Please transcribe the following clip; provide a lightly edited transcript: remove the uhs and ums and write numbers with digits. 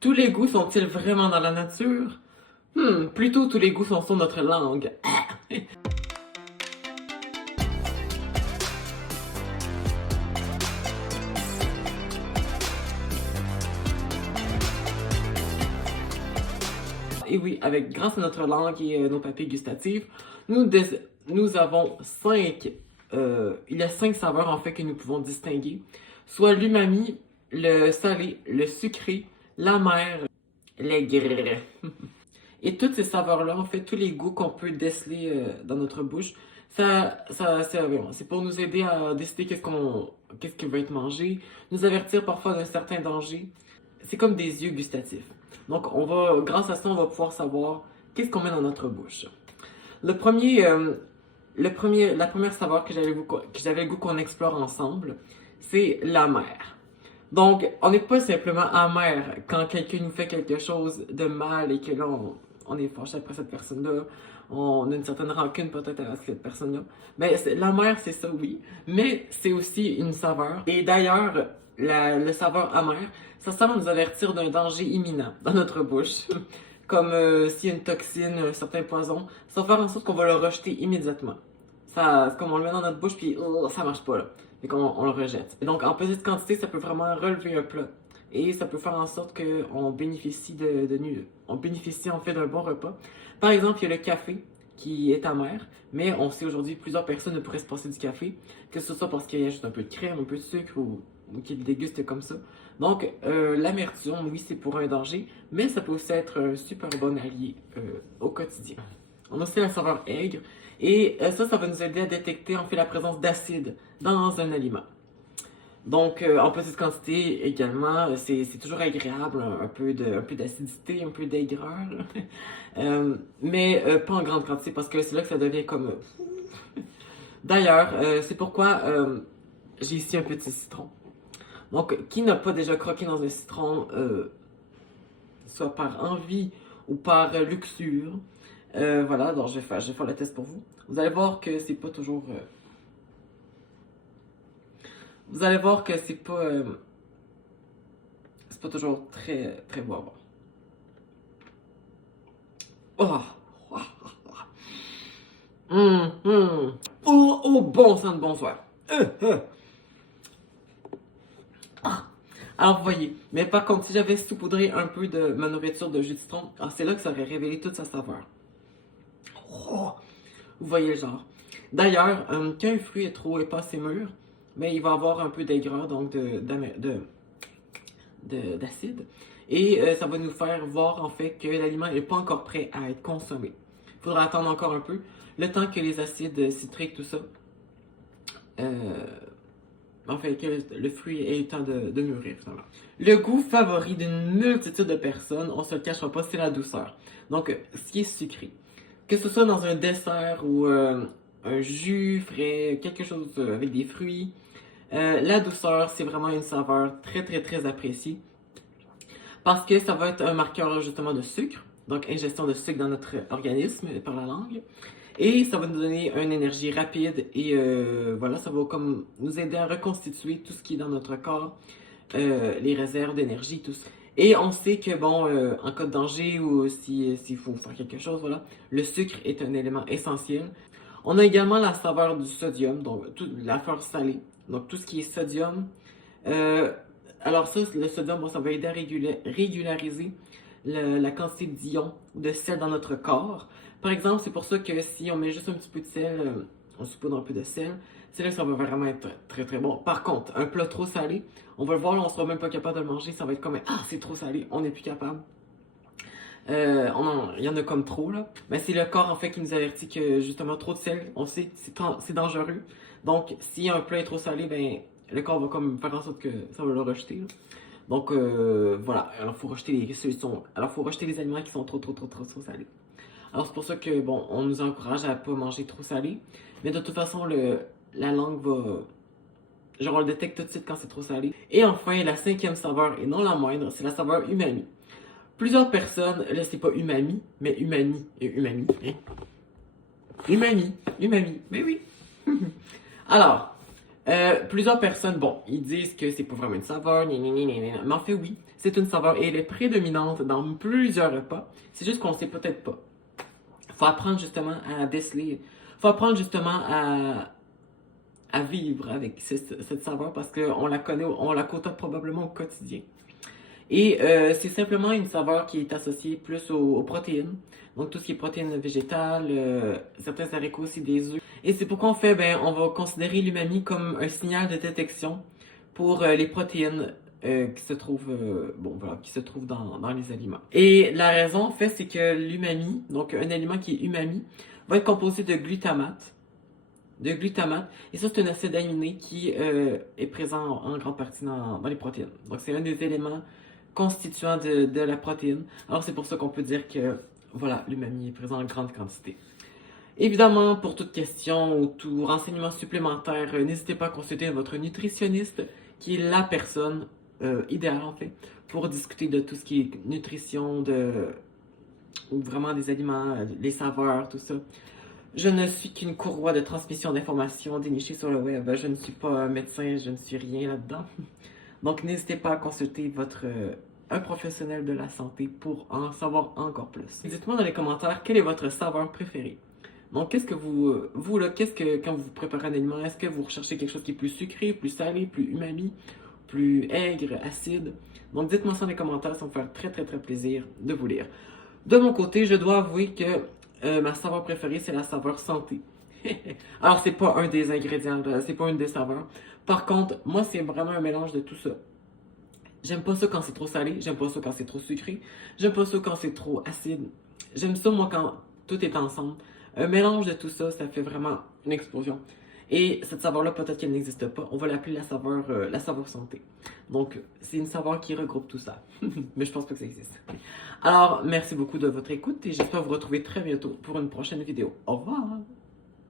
Tous les goûts sont-ils vraiment dans la nature? Plutôt tous les goûts sont sur notre langue. Et oui, grâce à notre langue et nos papilles gustatives, nous avons il y a 5 saveurs en fait que nous pouvons distinguer, soit l'umami, le salé, le sucré, l'amer, l'aigre. Et toutes ces saveurs-là, en fait, tous les goûts qu'on peut déceler dans notre bouche, c'est pour nous aider à décider qu'est-ce qui va être mangé, nous avertir parfois d'un certain danger. C'est comme des yeux gustatifs. Donc, grâce à ça, on va pouvoir savoir qu'est-ce qu'on met dans notre bouche. Le premier, la première saveur que j'avais le goût qu'on explore ensemble, c'est l'amer. Donc, on n'est pas simplement amer quand quelqu'un nous fait quelque chose de mal et que là, on est fâché après cette personne-là. On a une certaine rancune peut-être à cette personne-là. Mais l'amer, c'est ça, oui. Mais c'est aussi une saveur. Et d'ailleurs, le saveur amer, ça sert à nous avertir d'un danger imminent dans notre bouche. Comme s'il y a une toxine, un certain poison, ça va faire en sorte qu'on va le rejeter immédiatement. Ça, c'est comme on le met dans notre bouche, puis ça marche pas, là. Et qu'on le rejette. Et donc, en petite quantité, ça peut vraiment relever un plat. Et ça peut faire en sorte qu'on bénéficie on bénéficie en fait d'un bon repas. Par exemple, il y a le café qui est amer, mais on sait aujourd'hui que plusieurs personnes ne pourraient se passer du café, que ce soit parce qu'il y a juste un peu de crème, un peu de sucre ou qu'ils le dégustent comme ça. Donc, l'amertume, oui, c'est pour un danger, mais ça peut aussi être un super bon allié au quotidien. On a aussi la saveur aigre, et ça va nous aider à détecter en fait la présence d'acide dans un aliment. Donc, en petite quantité également, c'est toujours agréable, un peu d'acidité, un peu d'aigreur, mais pas en grande quantité parce que c'est là que ça devient comme... D'ailleurs, c'est pourquoi j'ai ici un petit citron. Donc, qui n'a pas déjà croqué dans un citron, soit par envie ou par luxure? Voilà, donc je vais faire le test pour vous. Vous allez voir que c'est pas toujours... vous allez voir que c'est pas toujours très, très beau à voir. Oh! Oh, bon sang de bonsoir! Ah. Alors, vous voyez, mais par contre, si j'avais saupoudré un peu de ma nourriture de jus de citron, c'est là que ça aurait révélé toute sa saveur. Oh, vous voyez le genre. D'ailleurs, quand un fruit est pas assez mûr, mais il va avoir un peu d'aigreur, donc d'acide. Et ça va nous faire voir en fait que l'aliment n'est pas encore prêt à être consommé. Il faudra attendre encore un peu, le temps que les acides citriques, tout ça, en fait, que le fruit ait eu le temps de mûrir, finalement. Le goût favori d'une multitude de personnes, on se le cachera pas, c'est la douceur. Donc, ce qui est sucré. Que ce soit dans un dessert ou un jus frais, quelque chose avec des fruits, la douceur, c'est vraiment une saveur très, très, très appréciée. Parce que ça va être un marqueur justement de sucre, donc ingestion de sucre dans notre organisme par la langue. Et ça va nous donner une énergie rapide et voilà, ça va comme nous aider à reconstituer tout ce qui est dans notre corps, les réserves d'énergie, tout ça. Et on sait que bon, en cas de danger ou s'il faut faire quelque chose, voilà, le sucre est un élément essentiel. On a également la saveur du sodium, donc la fleur salée, donc tout ce qui est sodium. Euh, alors ça, le sodium, bon, ça va aider à régulariser la quantité d'ions ou de sel dans notre corps. Par exemple, c'est pour ça que si on met juste un petit peu de sel, on saupoudre un peu de sel, c'est là que ça va vraiment être très très bon. Par contre, un plat trop salé, on va le voir, là, on sera même pas capable de le manger, ça va être comme ah c'est trop salé, on n'est plus capable. Il y en a comme trop là. Mais c'est le corps en fait qui nous avertit que justement trop de sel, on sait c'est dangereux. Donc si un plat est trop salé, ben le corps va comme faire en sorte que ça va le rejeter, là. Donc voilà, alors faut rejeter faut rejeter les aliments qui sont trop salés. Alors c'est pour ça que bon, on nous encourage à pas manger trop salé, mais de toute façon la langue va genre on le détecte tout de suite quand c'est trop salé. Et enfin, la cinquième saveur et non la moindre, c'est la saveur umami. Plusieurs personnes, là c'est pas umami, mais umami, hein? Umami, mais oui. Alors, plusieurs personnes, bon, ils disent que c'est pas vraiment une saveur, mais en fait oui, C'est une saveur et elle est prédominante dans plusieurs repas. C'est juste qu'on ne sait peut-être pas. Il faut apprendre justement à déceler. Il faut apprendre justement à vivre avec cette saveur parce qu'on la connaît, on la côtoie probablement au quotidien. Et c'est simplement une saveur qui est associée plus aux protéines. Donc tout ce qui est protéines végétales, certains haricots aussi, des œufs. Et c'est pourquoi on va considérer l'umami comme un signal de détection pour les protéines qui se trouvent, qui se trouvent dans les aliments. Et la raison, en fait, c'est que l'umami, donc un aliment qui est umami, va être composé de glutamate. Et ça, c'est un acide aminé qui est présent en grande partie dans les protéines. Donc, c'est un des éléments constituants de la protéine. Alors, c'est pour ça qu'on peut dire que, voilà, l'umami est présent en grande quantité. Évidemment, pour toute question ou tout renseignement supplémentaire, n'hésitez pas à consulter votre nutritionniste, qui est la personne idéale, en fait, pour discuter de tout ce qui est nutrition, ou vraiment des aliments, les saveurs, tout ça. Je ne suis qu'une courroie de transmission d'informations dénichées sur le web. Je ne suis pas un médecin, je ne suis rien là-dedans. Donc, n'hésitez pas à consulter un professionnel de la santé pour en savoir encore plus. Dites-moi dans les commentaires quelle est votre saveur préférée. Donc, qu'est-ce que quand vous préparez un aliment, est-ce que vous recherchez quelque chose qui est plus sucré, plus salé, plus umami, plus aigre, acide? Donc, dites-moi ça dans les commentaires, ça va me faire très, très, très plaisir de vous lire. De mon côté, je dois avouer que ma saveur préférée, c'est la saveur santé. Alors, c'est pas un des ingrédients, c'est pas une des saveurs. Par contre, moi, c'est vraiment un mélange de tout ça. J'aime pas ça quand c'est trop salé, j'aime pas ça quand c'est trop sucré, j'aime pas ça quand c'est trop acide. J'aime ça, moi, quand tout est ensemble. Un mélange de tout ça, ça fait vraiment une explosion. Et cette saveur-là, peut-être qu'elle n'existe pas. On va l'appeler la saveur santé. Donc, c'est une saveur qui regroupe tout ça. Mais je pense pas que ça existe. Alors, merci beaucoup de votre écoute et j'espère vous retrouver très bientôt pour une prochaine vidéo. Au revoir!